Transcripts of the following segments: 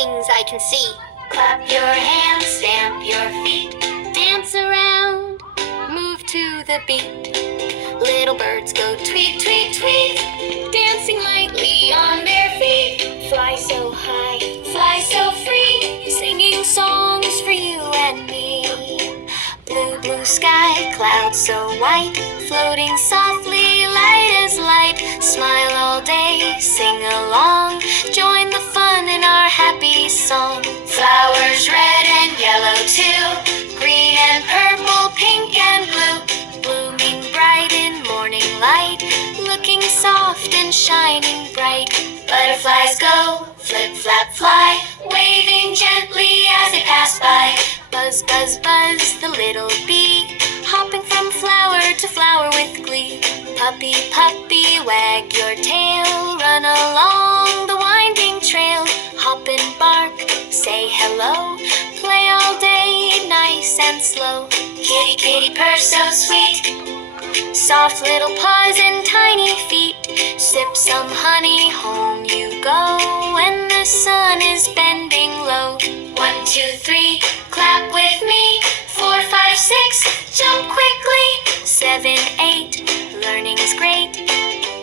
things I can see. Clap your hands, stamp your feet, dance around, move to the beat. Little birds go tweet, tweet, tweet, dancing lightly on their feet. Fly so high, fly so free, singing songs for you and me. Blue, blue sky, clouds so white, floating softly, light as light. Smile all day, sing along, join the fun in our happy song. Flowers red and yellow too, green and purple, pink and blue, blooming bright in morning light, looking soft and shining bright. Butterflies go, flip, flap, fly, waving gently as they pass by. Buzz, buzz, buzz, the little bee, hopping from flower to flower with glee. Puppy, puppy, wag your tail, run along the winding trail. Hop and bark, say hello, play all day, nice and slow. Kitty, kitty, purr so sweet, soft little paws and tiny feet. Sip some honey, home you go when the sun is bending low. 1, 2, 3, clap with me. 4, 5, 6, jump quickly. 7, 8, learning's great.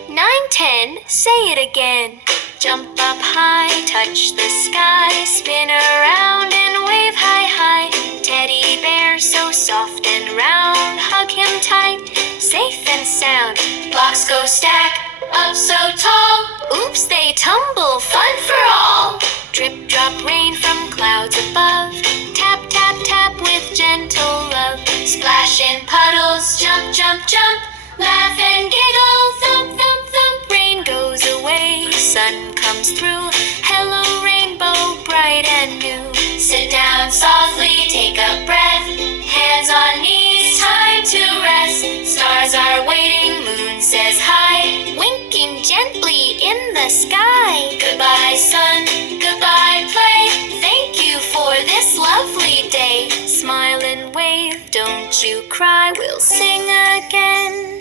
9, 10, say it again. Jump up high, touch the sky, spin around and wave high, high. Teddy bear so soft and round, hug him tight, safe and sound. Blocks go stack, up so tall, oops they tumble, fun for all. Drip drop rain from clouds above, tap tap tap with gentle love. Splash in puddles, jump jump jump, laugh and giggle, thump thump thump. Rain goes away, sun comes through, hello rainbow bright and new. Sit down softly, take a breath, hands on knees, time to rest. Stars are waiting, moon says hi, winking gently in the sky. Goodbye sun, goodbye play, thank you for this lovely day. Smile and wave, don't you cry, we'll sing again.